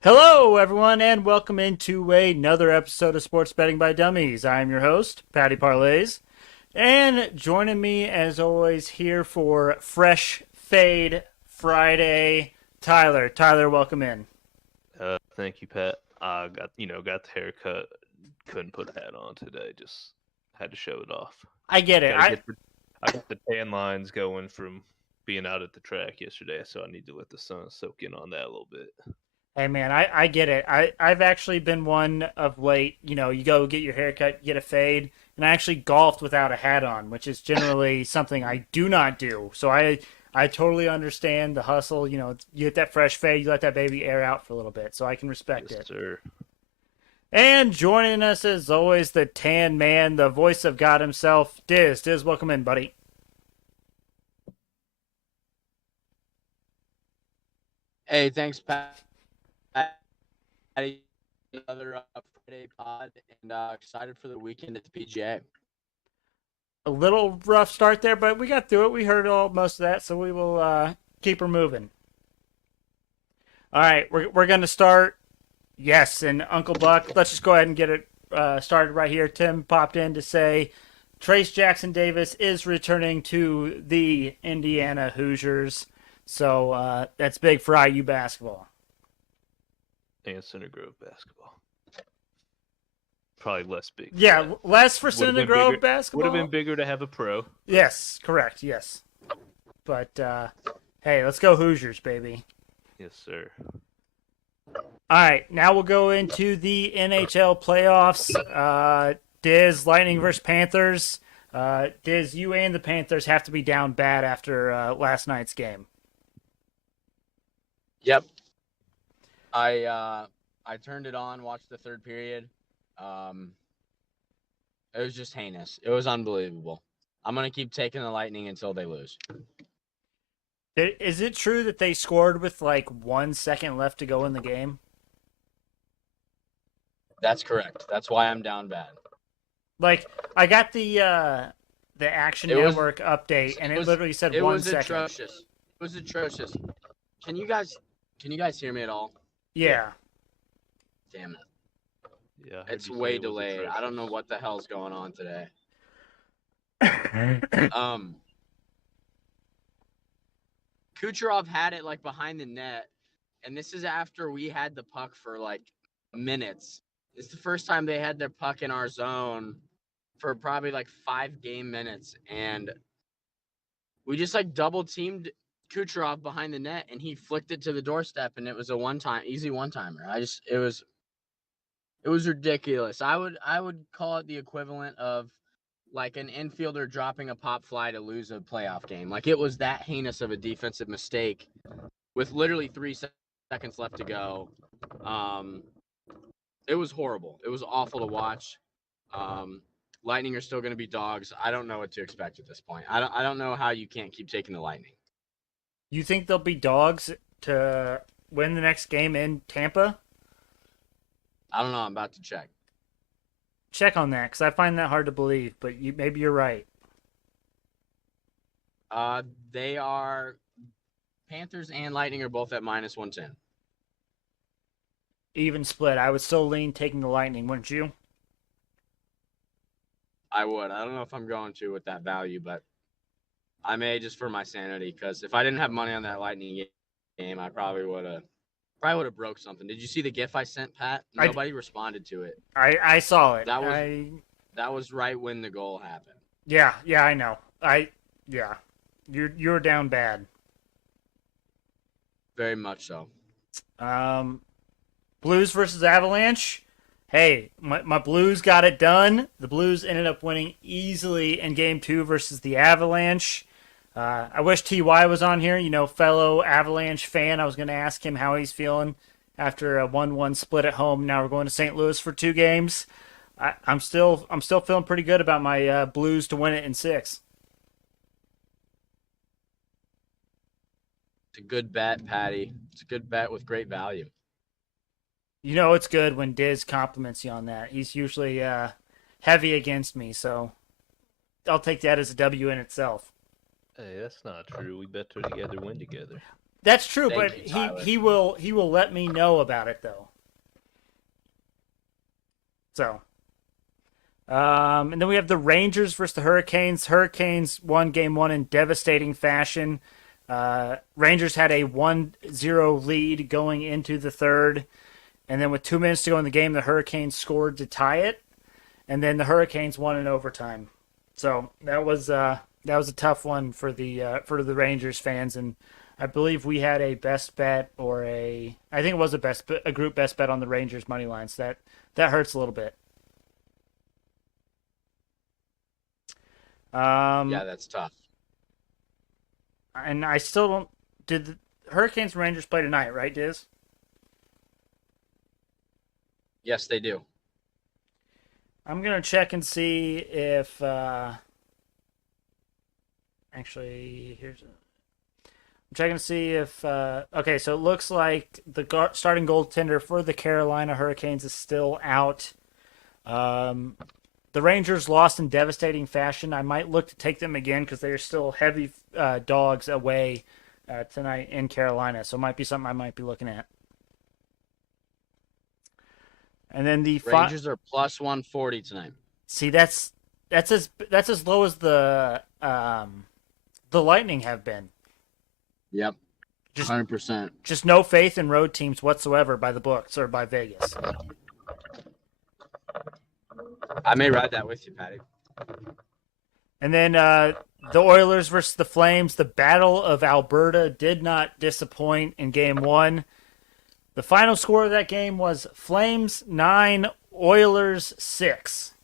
Hello, everyone, and welcome into another episode of Sports Betting by Dummies. I am your host, Patty Parlays, and joining me, as always, here for Fresh Fade Friday, Tyler. Tyler, welcome in. Thank you, Pat. I got the haircut. Couldn't put a hat on today. Just had to show it off. I get it. Got to get. I got the tan lines going from being out at the track yesterday, so I need to let the sun soak in on that a little bit. Hey, man, I get it. I've actually been one of late. You go get your haircut, get a fade, and I actually golfed without a hat on, which is generally something I do not do. So I totally understand the hustle. You get that fresh fade, you let that baby air out for a little bit, so I can respect Yes, it. sir. And joining us as always, the tan man, the voice of God himself, Dizz. Dizz, welcome in, buddy. Hey, thanks, Pat. Another Friday pod, and excited for the weekend at the PGA. A little rough start there, but we got through it. We heard most of that, so we will keep her moving. All right, we're going to start. Yes, and Uncle Buck, let's just go ahead and get it started right here. Tim popped in to say Trace Jackson Davis is returning to the Indiana Hoosiers. So that's big for IU basketball. And Center Grove basketball. Probably less big. Yeah, less for Center Grove basketball. Would have been bigger to have a pro. Yes, correct, yes. But, hey, let's go Hoosiers, baby. Yes, sir. All right, now we'll go into the NHL playoffs. Dizz, Lightning versus Panthers. Dizz, you and the Panthers have to be down bad after last night's game. Yep. I turned it on, watched the third period. It was just heinous. It was unbelievable. I'm gonna keep taking the Lightning until they lose. Is it true that they scored with like 1 second left to go in the game? That's correct. That's why I'm down bad. Like, I got the Action Network update, and it literally said 1 second. It was atrocious. It was atrocious. Can you guys hear me at all? Yeah. Damn it. Yeah. It's way delayed. I don't know what the hell's going on today. Kucherov had it like behind the net, and this is after we had the puck for like minutes. It's the first time they had their puck in our zone for probably like 5 game minutes, and we just like double teamed Kucherov behind the net, and he flicked it to the doorstep, and it was a easy one-timer. It was ridiculous. I would call it the equivalent of like an infielder dropping a pop fly to lose a playoff game. Like, it was that heinous of a defensive mistake with literally 3 seconds left to go. It was horrible. It was awful to watch. Lightning are still going to be dogs. I don't know what to expect at this point. I don't know how you can't keep taking the Lightning. You think they'll be dogs to win the next game in Tampa? I don't know. I'm about to check. Check on that, because I find that hard to believe, but maybe you're right. They are Panthers and Lightning are both at -110. Even split. I would still lean taking the Lightning, wouldn't you? I would. I don't know if I'm going to with that value, but I may, just for my sanity, because if I didn't have money on that Lightning game, I probably would have broke something. Did you see the GIF I sent, Pat? Nobody responded to it. I saw it. That was right when the goal happened. Yeah, I know. You're down bad. Very much so. Blues versus Avalanche. Hey, my Blues got it done. The Blues ended up winning easily in Game 2 versus the Avalanche. I wish TY was on here, fellow Avalanche fan. I was going to ask him how he's feeling after a 1-1 split at home. Now we're going to St. Louis for 2 games. I'm still feeling pretty good about my Blues to win it in 6. It's a good bet, Patty. It's a good bet with great value. It's good when Dizz compliments you on that. He's usually heavy against me, so I'll take that as a W in itself. Hey, that's not true. We bet together, win together. That's true, Thank but you, Tyler. he will let me know about it though. So, and then we have the Rangers versus the Hurricanes. Hurricanes won game one in devastating fashion. Rangers had a 1-0 lead going into the third, and then with 2 minutes to go in the game, the Hurricanes scored to tie it, and then the Hurricanes won in overtime. So that was a tough one for the Rangers fans, and I believe we had a best bet I think it was a group best bet on the Rangers money lines. That hurts a little bit. Yeah, that's tough. And I still don't. Did the Hurricanes and Rangers play tonight, right, Diz? Yes, they do. I'm gonna check and see if actually I'm checking to see if okay. So it looks like the starting goaltender for the Carolina Hurricanes is still out. The Rangers lost in devastating fashion. I might look to take them again because they are still heavy dogs away tonight in Carolina. So it might be something I might be looking at. And then the Rangers are plus 140 tonight. see that's as low as the Lightning have been. Yep. Just 100%. just no faith in road teams whatsoever by the books or by Vegas. I may ride that with you, Patty. And then the Oilers versus the Flames. The Battle of Alberta did not disappoint in game one. The final score of that game was Flames 9, Oilers 6.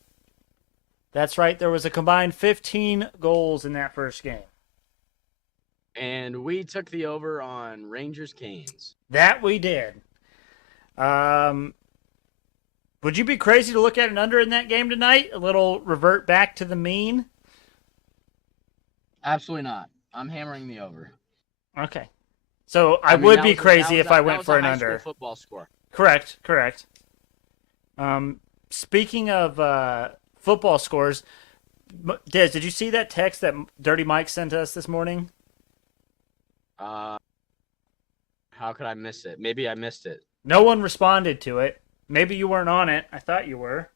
That's right. There was a combined 15 goals in that first game. And we took the over on Rangers Canes. That we did. Would you be crazy to look at an under in that game tonight? A little revert back to the mean? Absolutely not. I'm hammering the over. Okay. So I mean, would that be was a- crazy that if was a- I that went was for a an high school under. football score. Correct. Speaking of football scores, Diz, did you see that text that Dirty Mike sent us this morning? How could I miss it? Maybe I missed it. No one responded to it. Maybe you weren't on it. I thought you were.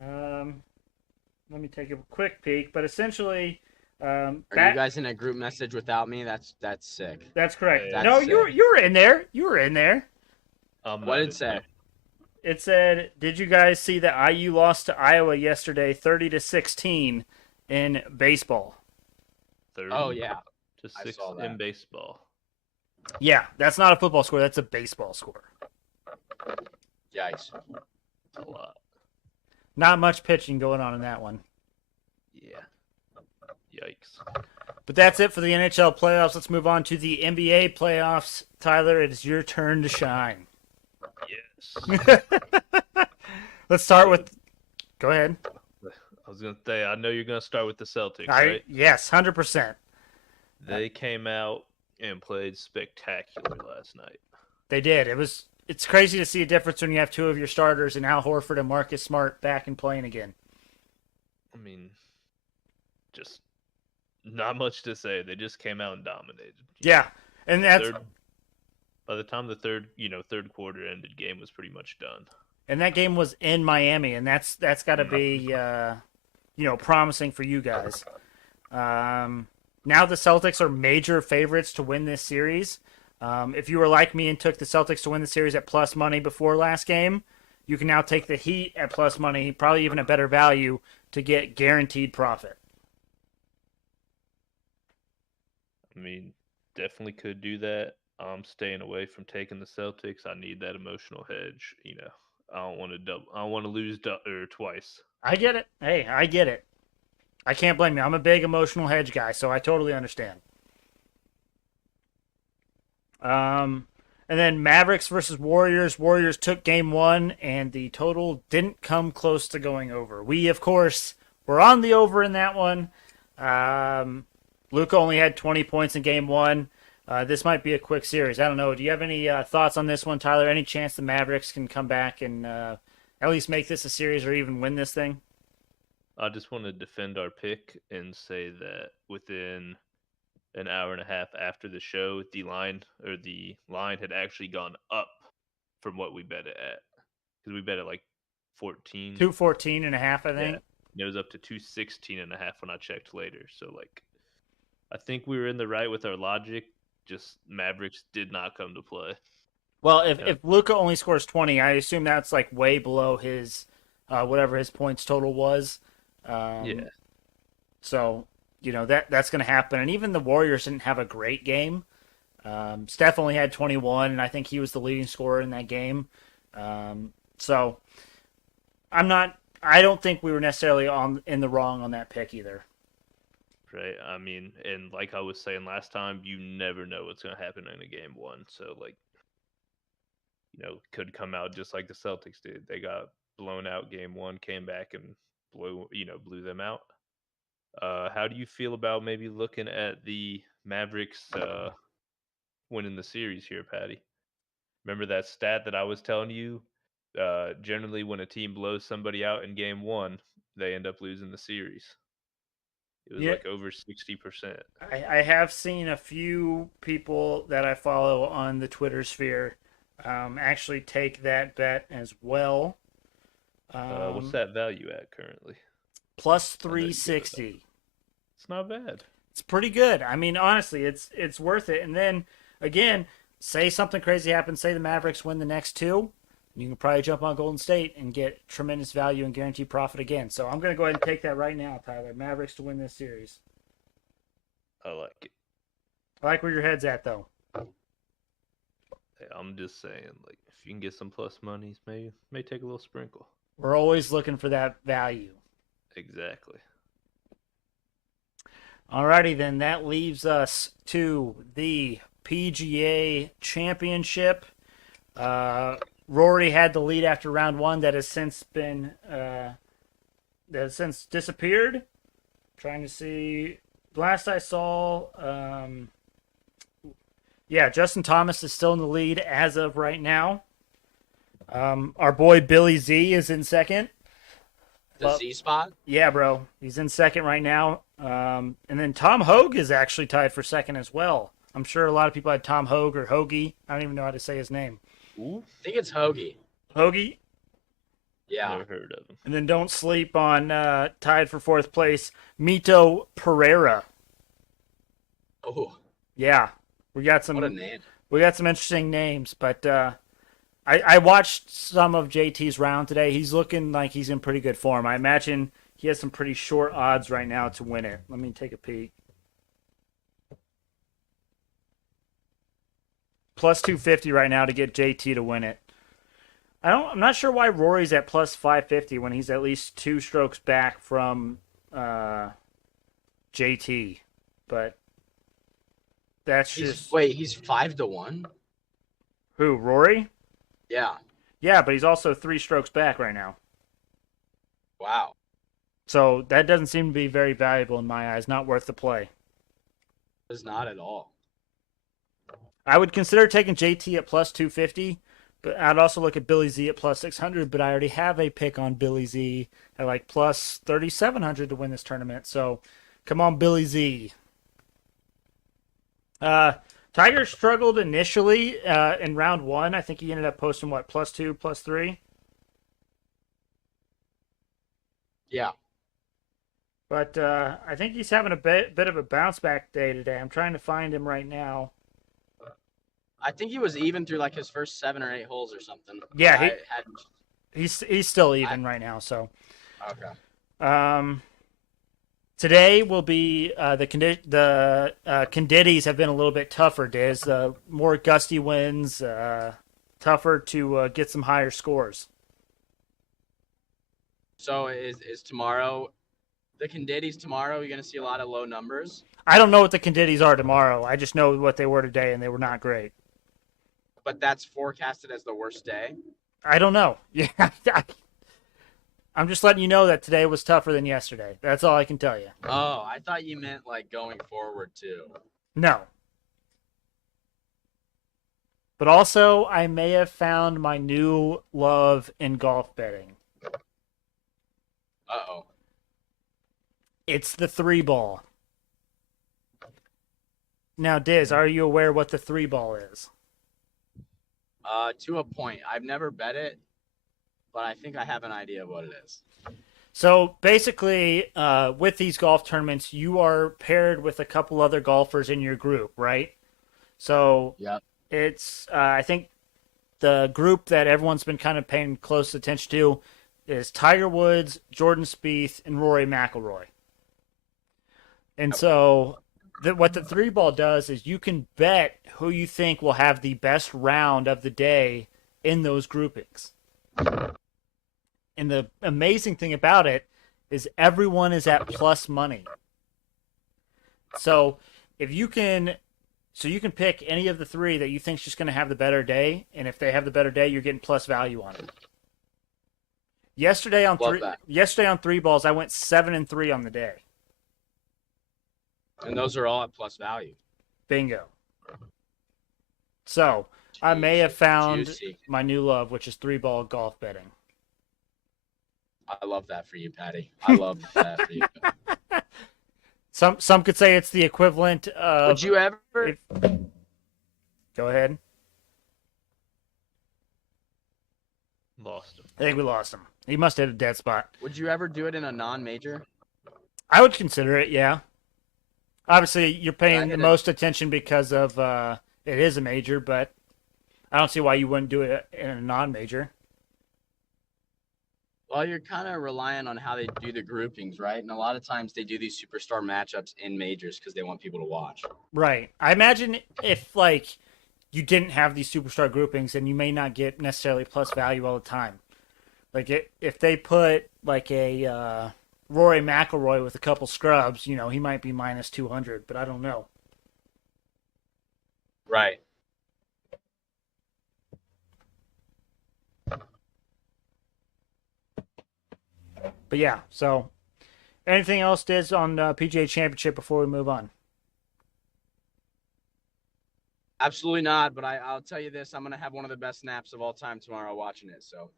Let me take a quick peek. But essentially, Are you guys in a group message without me? That's sick. That's correct. That's No, sick. you were in there. You were in there. What did it say? It said, "Did you guys see that IU lost to Iowa yesterday, 30-16 in baseball?" 30 Oh yeah. to I 6 saw that. in baseball. Yeah, that's not a football score. That's a baseball score. Yikes. That's a lot. Not much pitching going on in that one. Yeah. Yikes. But that's it for the NHL playoffs. Let's move on to the NBA playoffs. Tyler, it is your turn to shine. Yes. Let's start with. Go ahead. I was gonna say, I know you're gonna start with the Celtics, right? Yes, 100%. They came out and played spectacular last night. They did. It's crazy to see a difference when you have two of your starters and Al Horford and Marcus Smart back and playing again. I mean, just not much to say. They just came out and dominated. Yeah, and that's By the time the third quarter ended, game was pretty much done. and that game was in Miami, and that's got to be promising for you guys. Now the Celtics are major favorites to win this series. If you were like me and took the Celtics to win the series at plus money before last game, you can now take the Heat at plus money, probably even a better value, to get guaranteed profit. I mean, definitely could do that. I'm staying away from taking the Celtics. I need that emotional hedge. I don't want to lose twice. I get it. Hey, I get it. I can't blame you. I'm a big emotional hedge guy, so I totally understand. And then Mavericks versus Warriors. Warriors took game one, and the total didn't come close to going over. We, of course, were on the over in that one. Luka only had 20 points in game one. This might be a quick series. I don't know. Do you have any thoughts on this one, Tyler? Any chance the Mavericks can come back and at least make this a series or even win this thing? I just want to defend our pick and say that within an hour and a half after the show, the line had actually gone up from what we bet it at, because we bet it like 14. 214.5, I Yeah, think. and it was up to 216.5 when I checked later. So like, I think we were in the right with our logic. Just Mavericks did not come to play. Well, Yeah. if Luca only scores 20, I assume that's like way below his whatever his points total was. Yeah, So that's going to happen. And even the Warriors didn't have a great game. Steph only had 21, and I think he was the leading scorer in that game. So I'm not. I don't think we were necessarily in the wrong on that pick either. right. I mean, and like I was saying last time, you never know what's going to happen in a game one. So like, could come out just like the Celtics did. They got blown out game one, came back and blew them out. How do you feel about maybe looking at the Mavericks winning the series here, Patty? Remember that stat that I was telling you? Generally, when a team blows somebody out in game one, they end up losing the series. It was Yeah, like over 60%. I have seen a few people that I follow on the Twitter sphere actually take that bet as well. What's that value at currently? Plus I know you got it up. 360. It's not bad. It's pretty good. I mean, honestly, it's worth it. And then again, say something crazy happens. Say the Mavericks win the next two. You can probably jump on Golden State and get tremendous value and guaranteed profit again. So I'm going to go ahead and take that right now, Tyler. Mavericks to win this series. I like it. I like where your head's at, though. Hey, I'm just saying, like, if you can get some plus monies, may take a little sprinkle. We're always looking for that value. Exactly. Alrighty, then that leaves us to the PGA Championship. Rory had the lead after round one. That has since disappeared. Trying to see. Last I saw, Justin Thomas is still in the lead as of right now. Our boy Billy Z is in second. The Z spot? Yeah, bro. He's in second right now. And then Tom Hogue is actually tied for second as well. I'm sure a lot of people had Tom Hogue or Hoagie. I don't even know how to say his name. Ooh, I think it's Hoagie. Hoagie. Yeah. never heard of him. And then don't sleep on tied for fourth place, Mito Pereira. Oh, Yeah. We got what a some name. interesting names, but I watched some of JT's round today. He's looking like he's in pretty good form. I imagine he has some pretty short odds right now to win it. Let me take a peek. Plus 250 right now to get JT to win it. I'm not sure why Rory's at plus 550 when he's at least 2 strokes back from JT, but that's just He's 5-1. who, Rory? Yeah. Yeah, but he's also 3 strokes back right now. Wow. So that doesn't seem to be very valuable in my eyes. Not worth the play. It's not at all. I would consider taking JT at plus 250, but I'd also look at Billy Z at plus 600, but I already have a pick on Billy Z at like plus 3,700 to win this tournament. So come on, Billy Z. Tiger struggled initially in round one. I think he ended up posting, what, plus 2, plus 3? Yeah. But I think he's having a bit of a bounce back day today. I'm trying to find him right now. I think he was even through like his first 7 or 8 holes or something. Yeah, he's still even right now. So okay. Today will be the conditions have been a little bit tougher. Dizz, more gusty winds, tougher to get some higher scores. So is tomorrow the conditions tomorrow? You're gonna see a lot of low numbers. I don't know what the conditions are tomorrow. I just know what they were today, and they were not great. But that's forecasted as the worst day. I don't know. Yeah, I'm just letting you know that today was tougher than yesterday. That's all I can tell you. Oh, I thought you meant like going forward too. No. But also, I may have found my new love in golf betting. Uh-oh. It's the 3 ball. Now, Diz, are you aware what the 3-ball is? To a point. I've never bet it, but I think I have an idea of what it is. So basically, with these golf tournaments, you are paired with a couple other golfers in your group, right? So Yep. it's, I think the group that everyone's been kind of paying close attention to is Tiger Woods, Jordan Spieth, and Rory McIlroy. And so what the 3-ball does is you can bet who you think will have the best round of the day in those groupings. And the amazing thing about it is everyone is at plus money. So if you can you can pick any of the three that you think is just going to have the better day, and if they have the better day, you're getting plus value on it. Yesterday on Love three that. yesterday on 3-balls, I went 7-3 on the day. And those are all at plus value. Bingo. So I may have found Juicy. my new love, which is 3-ball golf betting. I love that for you, Patty. I love that for you. Some could say it's the equivalent of. Would you ever? Go ahead. Lost him. I think we lost him. He must have hit a dead spot. Would you ever do it in a non-major? I would consider it, yeah. Obviously, you're paying the hit it. most attention because of it is a major, but I don't see why you wouldn't do it in a non-major. Well, you're kind of relying on how they do the groupings, right? And a lot of times they do these superstar matchups in majors because they want people to watch. Right. I imagine if like you didn't have these superstar groupings, and you may not get necessarily plus value all the time. Like if they put like a Rory McIlroy with a couple scrubs, you know, he might be minus 200, but I don't know. Right. But yeah, so anything else, Diz, on PGA Championship before we move on? Absolutely not. But I'll tell you this: I'm gonna have one of the best naps of all time tomorrow watching it. So.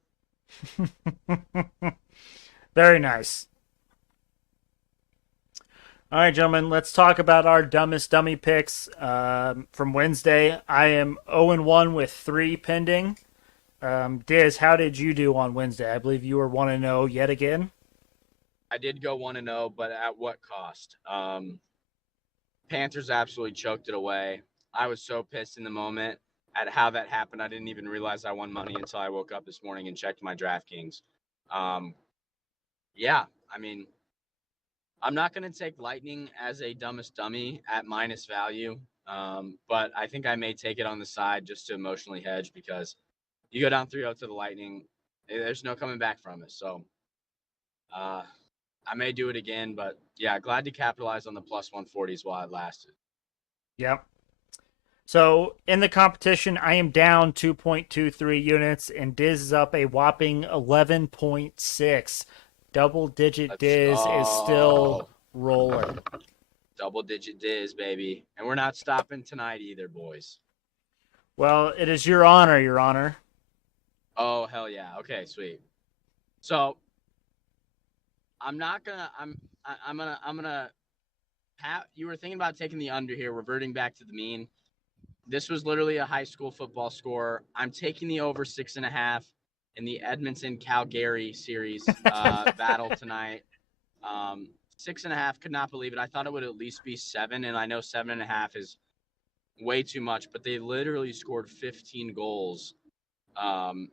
Very nice. All right, gentlemen, let's talk about our dumbest dummy picks from Wednesday. I am 0-1 with 3 pending. Diz, how did you do on Wednesday? I believe you were 1-0 yet again. I did go 1-0, but at what cost? Panthers absolutely choked it away. I was so pissed in the moment at how that happened. I didn't even realize I won money until I woke up this morning and checked my DraftKings. Yeah, I mean, I'm not going to take Lightning as a dumbest dummy at minus value, but I think I may take it on the side just to emotionally hedge because you go down 3-0 to the Lightning, there's no coming back from it. So I may do it again, but yeah, glad to capitalize on the plus 140s while it lasted. Yep. So in the competition, I am down 2.23 units, and Diz is up a whopping 11.6. Double-digit Diz is still rolling. Double-digit Dizz, baby. And we're not stopping tonight either, boys. Well, it is your honor, Your Honor. Oh, hell yeah. Okay, sweet. So I'm not gonna. I'm gonna. Pat, you were thinking about taking the under here, reverting back to the mean. This was literally a high school football score. I'm taking the over 6.5 in the Edmonton Calgary series battle tonight. 6.5, could not believe it. I thought it would at least be 7, and I know 7.5 is way too much, but they literally scored 15 goals. And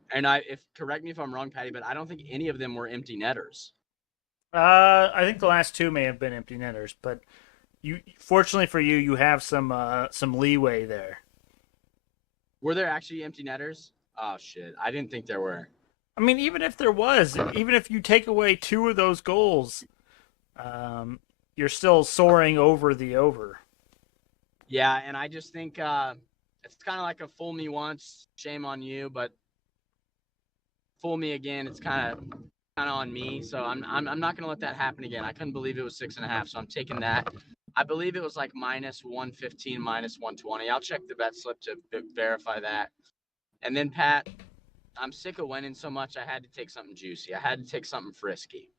correct me if I'm wrong, Patty, but I don't think any of them were empty netters. I think the last 2 may have been empty netters, but fortunately for you, you have some leeway there. Were there actually empty netters? Oh shit, I didn't think there were. I mean, even if there was, even if you take away 2 of those goals, you're still soaring over the over. Yeah, and I just think it's kind of like a fool me once, shame on you, but fool me again, it's kind of on me. So I'm not gonna let that happen again. I couldn't believe it was 6.5, so I'm taking that. I believe it was like minus 115, minus 120. I'll check the bet slip to verify that. And then Pat, I'm sick of winning so much. I had to take something juicy. I had to take something frisky.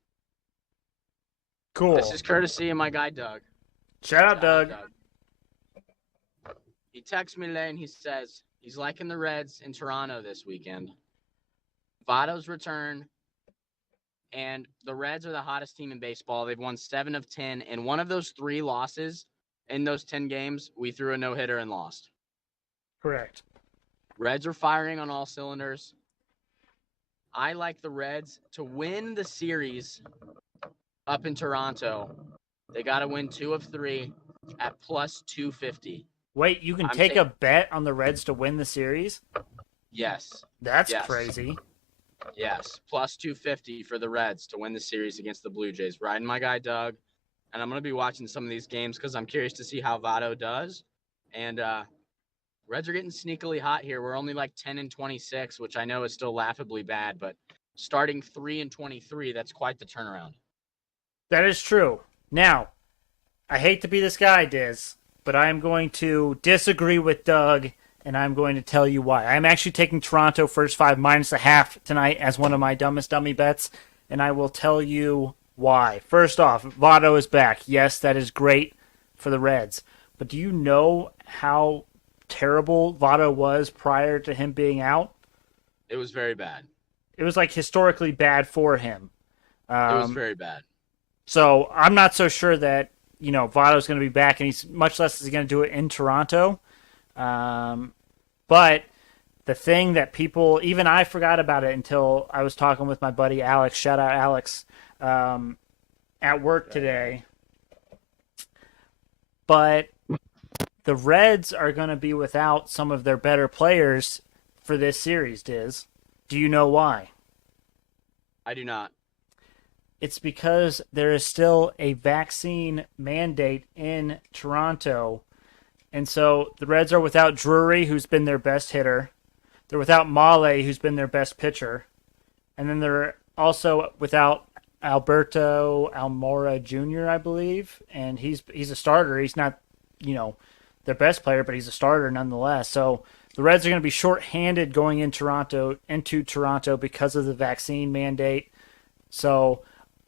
Cool. This is courtesy of my guy Doug. Shout out, Doug. He texts me today and he says he's liking the Reds in Toronto this weekend. Votto's return, and the Reds are the hottest team in baseball. They've won 7 of 10, and one of those 3 losses in those 10 games, we threw a no-hitter and lost. Correct. Reds are firing on all cylinders. I like the Reds to win the series up in Toronto. They got to win 2 of 3 at plus 250. Wait, you can I'm take a bet on the Reds to win the series? Yes. That's Yes. crazy. Yes. Plus 250 for the Reds to win the series against the Blue Jays. Riding my guy, Doug. And I'm going to be watching some of these games because I'm curious to see how Votto does. And Reds are getting sneakily hot here. We're only like 10 and 26, which I know is still laughably bad, but starting 3 and 23, that's quite the turnaround. That is true. Now, I hate to be this guy, Dizz, but I am going to disagree with Doug, and I'm going to tell you why. I'm actually taking Toronto first 5 minus a half tonight as one of my dumbest dummy bets, and I will tell you why. First off, Votto is back. Yes, that is great for the Reds. But do you know how terrible Votto was prior to him being out? It was very bad. It was like historically bad for him. It was very bad. So I'm not so sure that, Votto's going to be back, and he's much less is he going to do it in Toronto. But the thing that people, even I forgot about it until I was talking with my buddy Alex, shout out Alex, at work today. But the Reds are going to be without some of their better players for this series, Diz. Do you know why? I do not. It's because there is still a vaccine mandate in Toronto. And so the Reds are without Drury, who's been their best hitter. They're without Male, who's been their best pitcher. And then they're also without Alberto Almora Jr., I believe. And he's a starter. He's not, their best player, but he's a starter nonetheless. So the Reds are going to be shorthanded going into Toronto because of the vaccine mandate. So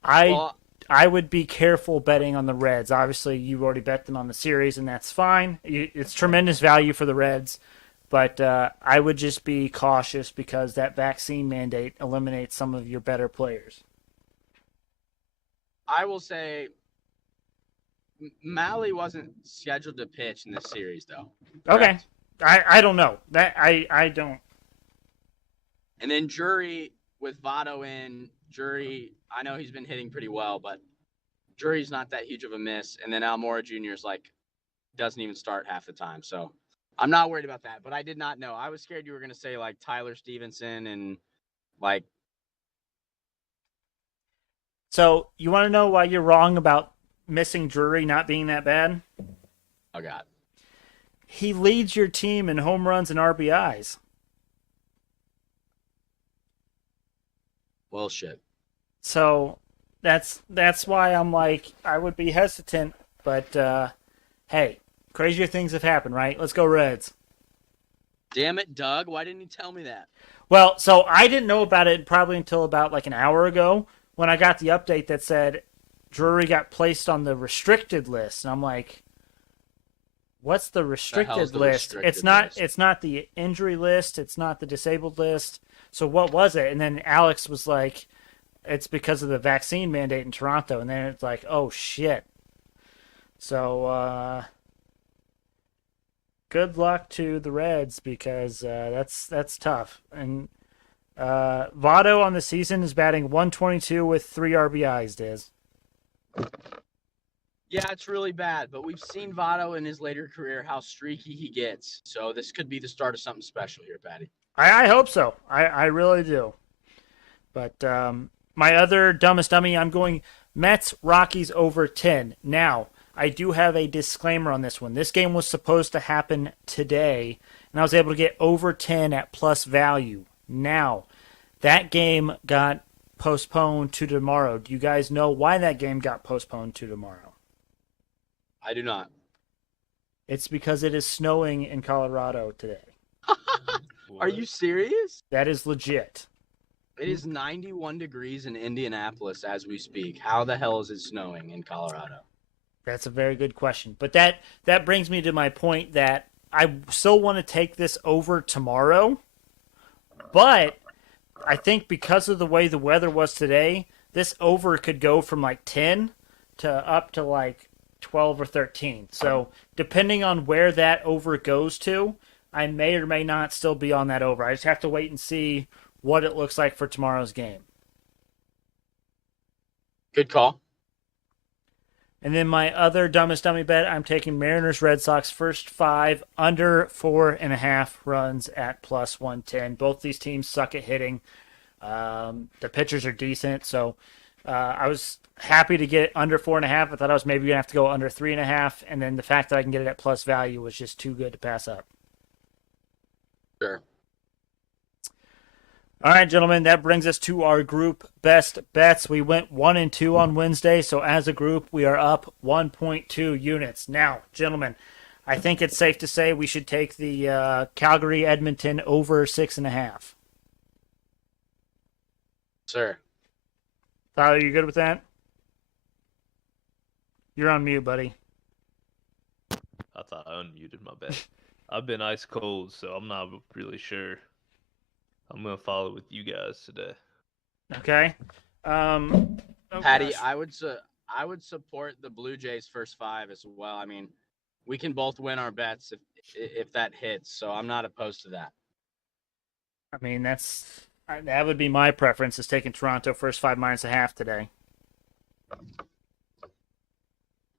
I would be careful betting on the Reds. Obviously, you've already bet them on the series, and that's fine. It's tremendous value for the Reds, but I would just be cautious because that vaccine mandate eliminates some of your better players. I will say Malley wasn't scheduled to pitch in this series, though. Correct? Okay. I don't know. That I don't. And then Drury with Votto in. Drury, I know he's been hitting pretty well, but Drury's not that huge of a miss. And then Almora Jr. is doesn't even start half the time. So I'm not worried about that. But I did not know. I was scared you were going to say Tyler Stevenson and So you want to know why you're wrong about missing Drury not being that bad? Oh, God. He leads your team in home runs and RBIs. Well, shit. So that's why I'm I would be hesitant, but hey, crazier things have happened, right? Let's go Reds. Damn it, Doug. Why didn't you tell me that? Well, so I didn't know about it probably until about an hour ago when I got the update that said Drury got placed on the restricted list. And I'm like, what's the restricted list? It's not the injury list. It's not the disabled list. So what was it? And then Alex was like, it's because of the vaccine mandate in Toronto. And then it's like, oh, shit. So good luck to the Reds because that's tough. And Votto on the season is batting 122 with 3 RBIs, Diz. Yeah, it's really bad. But we've seen Votto in his later career how streaky he gets. So this could be the start of something special here, Patty. I hope so. I really do. But my other dumbest dummy, I'm going Mets Rockies over 10. Now, I do have a disclaimer on this one. This game was supposed to happen today, and I was able to get over 10 at plus value. Now, that game got postponed to tomorrow. Do you guys know why that game got postponed to tomorrow? I do not. It's because it is snowing in Colorado today. Are you serious? That is legit. It is 91 degrees in Indianapolis as we speak. How the hell is it snowing in Colorado? That's a very good question. But that brings me to my point that I still want to take this over tomorrow, but I think because of the way the weather was today, this over could go from like 10 to up to like 12 or 13. So, depending on where that over goes to, I may or may not still be on that over. I just have to wait and see what it looks like for tomorrow's game. Good call. And then my other dumbest dummy bet, I'm taking Mariners Red Sox first 5 under 4.5 runs at plus 110. Both these teams suck at hitting. The pitchers are decent, so I was happy to get under 4.5. I thought I was maybe gonna have to go under 3.5, and then the fact that I can get it at plus value was just too good to pass up. Sure. All right, gentlemen, that brings us to our group best bets. We went 1 and 2 on Wednesday, so as a group, we are up 1.2 units. Now, gentlemen, I think it's safe to say we should take the Calgary Edmonton over 6.5. Sir. Tyler, you good with that? You're on mute, buddy. I thought I unmuted my bad. I've been ice cold, so I'm not really sure. I'm gonna follow with you guys today. Okay. Oh, Patty, gosh. I would support the Blue Jays first 5 as well. I mean, we can both win our bets if that hits, so I'm not opposed to that. I mean, that would be my preference, is taking Toronto first 5 minus a half today.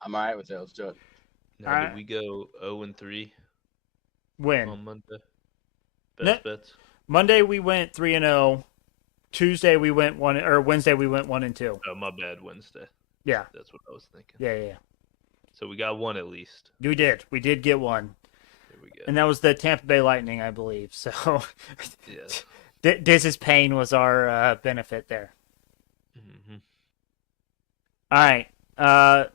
I'm all right with it. Let's do it. Now, did we go 0-3 Win. on Monday? No. Best bets. Monday we went 3-0. Tuesday we went 1, or Wednesday we went 1 and 2. Oh, my bad. Wednesday. Yeah. That's what I was thinking. Yeah. So we got one at least. We did get one. There we go. And that was the Tampa Bay Lightning, I believe. So Yes. Dizz's pain was our benefit there. Mm-hmm. All right.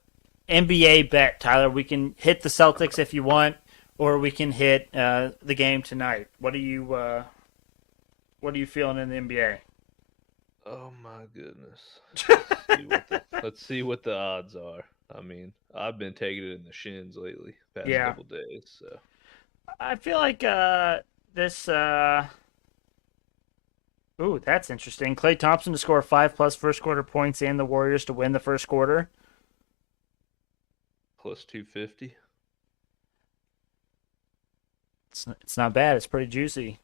NBA bet, Tyler. We can hit the Celtics if you want, or we can hit the game tonight. What are you feeling in the NBA? Oh my goodness. Let's see what the odds are. I mean, I've been taking it in the shins lately, past couple days. So I feel like this. Ooh, that's interesting. Klay Thompson to score 5+ first quarter points and the Warriors to win the first quarter. plus 250. It's not bad. It's pretty juicy.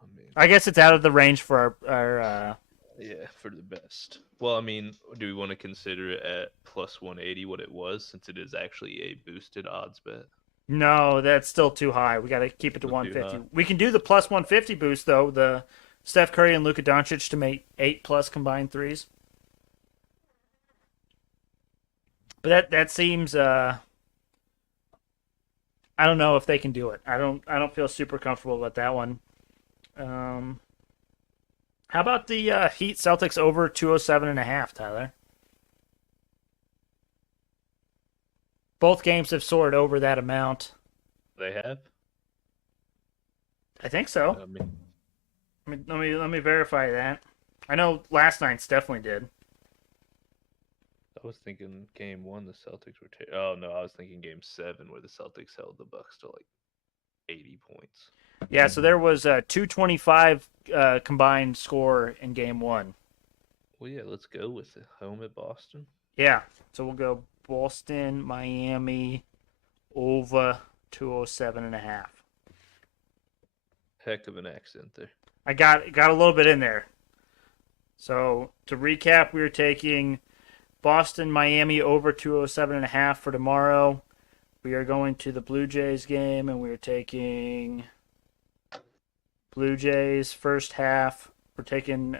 I mean, I guess it's out of the range for our yeah, for the best. Well, I mean, do we want to consider it at plus 180 what it was, since it is actually a boosted odds bet? No, that's still too high. We got to keep it to Still too 150. high. We can do the plus 150 boost though. The Steph Curry and Luka Doncic to make 8+ combined threes. But that seems I don't know if they can do it. I don't feel super comfortable about that one. How about the Heat Celtics over 207.5, Tyler? Both games have soared over that amount. They have? I think so. I mean, Let me verify that. I know last night's definitely did. I was thinking game 1 the Celtics were oh no, I was thinking game 7 where the Celtics held the Bucks to like 80 points. Yeah, so there was a 225 combined score in game 1. Well, yeah, let's go with it. Home at Boston. Yeah, so we'll go Boston, Miami, over 207.5. Heck of an accent there. I got a little bit in there. So to recap, we were taking Boston, Miami over 207.5 for tomorrow. We are going to the Blue Jays game, and we are taking Blue Jays first half. We're taking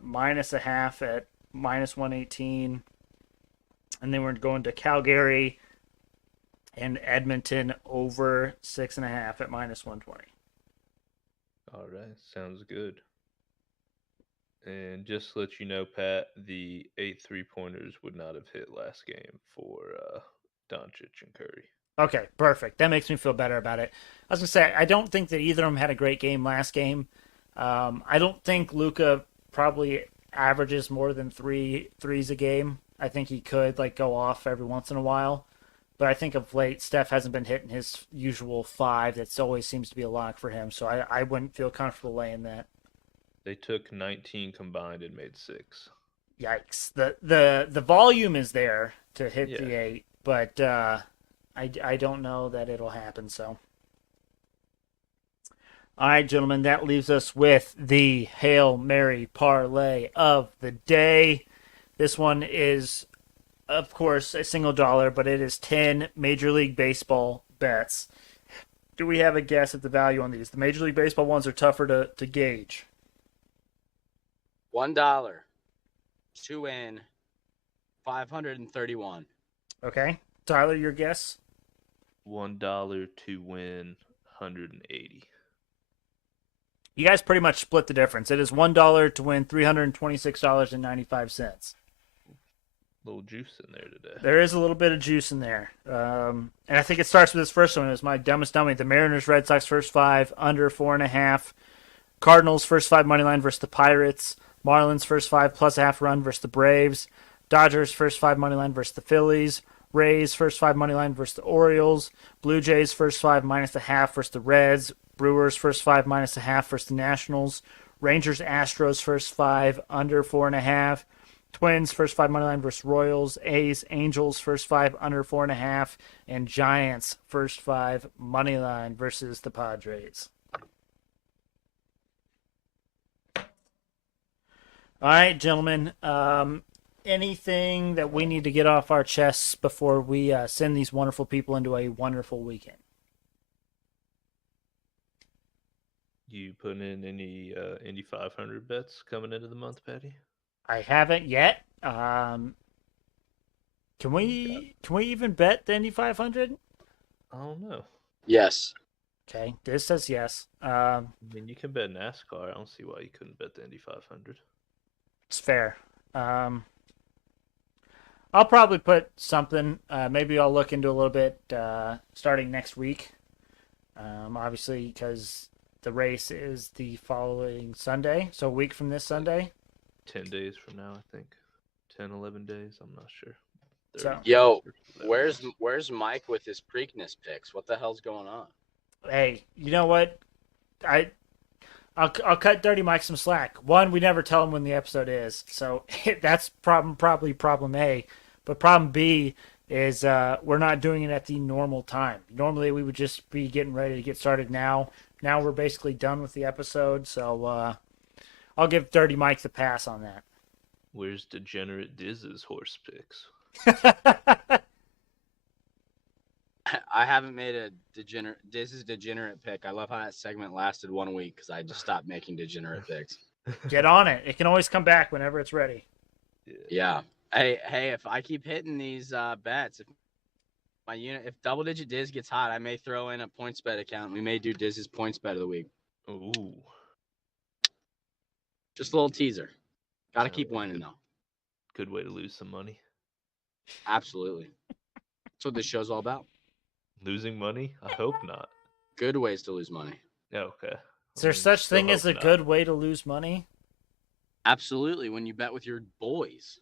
minus a half at minus 118. And then we're going to Calgary and Edmonton over 6.5 at minus 120. All right, sounds good. And just to let you know, Pat, the 8 3-pointers would not have hit last game for Doncic and Curry. Okay, perfect. That makes me feel better about it. I was going to say, I don't think that either of them had a great game last game. I don't think Luka probably averages more than 3 threes a game. I think he could go off every once in a while. But I think of late, Steph hasn't been hitting his usual 5. That always seems to be a lock for him. So I wouldn't feel comfortable laying that. They took 19 combined and made 6. Yikes. The volume is there to hit Yeah. the 8, but I don't know that it'll happen. So. All right, gentlemen, that leaves us with the Hail Mary parlay of the day. This one is, of course, a single dollar, but it is 10 Major League Baseball bets. Do we have a guess at the value on these? The Major League Baseball ones are tougher to gauge. $1 to win 531. Okay. Tyler, your guess? $1 to win 180. You guys pretty much split the difference. It is $1 to win $326.95. Little juice in there today. There is a little bit of juice in there. And I think it starts with this first one. It was my dumbest dummy. The Mariners, Red Sox, first 5, under 4.5. Cardinals, first 5 money line versus the Pirates. Marlins, first 5, plus a half run versus the Braves. Dodgers, first 5 money line versus the Phillies. Rays, first 5 money line versus the Orioles. Blue Jays, first 5 minus the half versus the Reds. Brewers, first 5 minus the half versus the Nationals. Rangers, Astros, first 5, under 4.5. Twins, first 5 money line versus Royals. A's, Angels, first 5, under 4.5. And Giants, first 5 money line versus the Padres. All right, gentlemen. Anything that we need to get off our chests before we send these wonderful people into a wonderful weekend? You putting in any Indy 500 bets coming into the month, Patty? I haven't yet. Can we even bet the Indy 500? I don't know. Yes. Okay, this says yes. I mean, you can bet NASCAR. I don't see why you couldn't bet the Indy 500. It's fair. I'll probably put something. Maybe I'll look into a little bit starting next week. Obviously, because the race is the following Sunday, so a week from this Sunday. 10 days from now, I think. 10, 11 days. I'm not sure. So- Yo, where's Mike with his Preakness picks? What the hell's going on? Hey, you know what? I'll cut Dirty Mike some slack. One, we never tell him when the episode is, so that's probably problem A. But problem B is we're not doing it at the normal time. Normally, we would just be getting ready to get started now. Now we're basically done with the episode, so I'll give Dirty Mike the pass on that. Where's Degenerate Dizz's horse picks? I haven't made a degenerate. This is degenerate pick. I love how that segment lasted 1 week because I just stopped making degenerate picks. Get on it. It can always come back whenever it's ready. Yeah. Hey, if I keep hitting these bets, if double digit Dizz gets hot, I may throw in a points bet account. We may do Dizz's points bet of the week. Ooh. Just a little teaser. Got to Sounds keep like winning it. though. Good way to lose some money. Absolutely. That's what this show's all about. Losing money? I hope not. Good ways to lose money. Okay. Is there such thing as a good way to lose money? Absolutely. When you bet with your boys.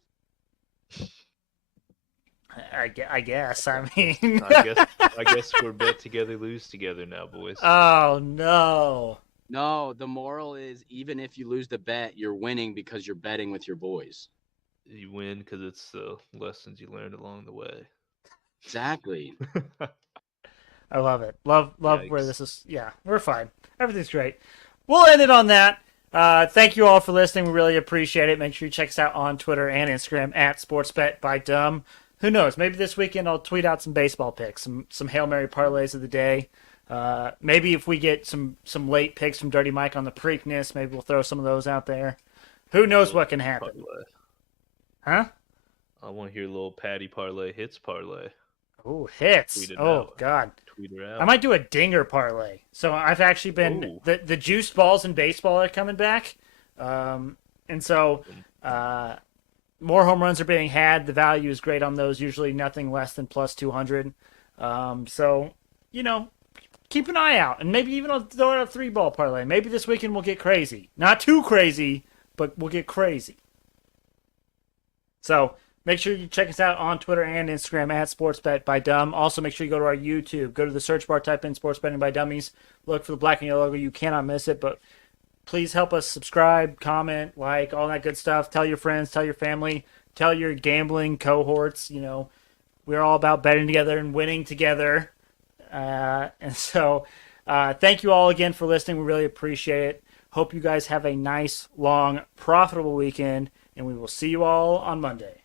I guess. I mean, I guess we're bet together, lose together now, boys. Oh no. No, the moral is even if you lose the bet, you're winning because you're betting with your boys. You win because it's the lessons you learned along the way. Exactly. I love it. Love where Yikes. this is. Yeah, we're fine. Everything's great. We'll end it on that. Thank you all for listening. We really appreciate it. Make sure you check us out on Twitter and Instagram at SportsBetByDumb. Who knows? Maybe this weekend I'll tweet out some baseball picks, some Hail Mary parlays of the day. Maybe if we get some late picks from Dirty Mike on the Preakness, maybe we'll throw some of those out there. Who knows what can happen? Parlay. Huh? I want to hear a little Patty parlay hits parlay. Oh, hits. Tweet it Oh, out. God. Tweet her out. I might do a dinger parlay. So I've actually been Ooh. the juice balls in baseball are coming back, and so more home runs are being had. The value is great on those. Usually nothing less than plus 200. So keep an eye out, and maybe even I'll throw out a 3-ball parlay. Maybe this weekend we'll get crazy. Not too crazy, but we'll get crazy. So Make sure you check us out on Twitter and Instagram at SportsBet by Dumb. Also, make sure you go to our YouTube. Go to the search bar, type in Sports Betting by Dummies. Look for the black and yellow logo. You cannot miss it. But please help us subscribe, comment, like, all that good stuff. Tell your friends, tell your family, tell your gambling cohorts. You know, we're all about betting together and winning together. And so, thank you all again for listening. We really appreciate it. Hope you guys have a nice, long, profitable weekend. And we will see you all on Monday.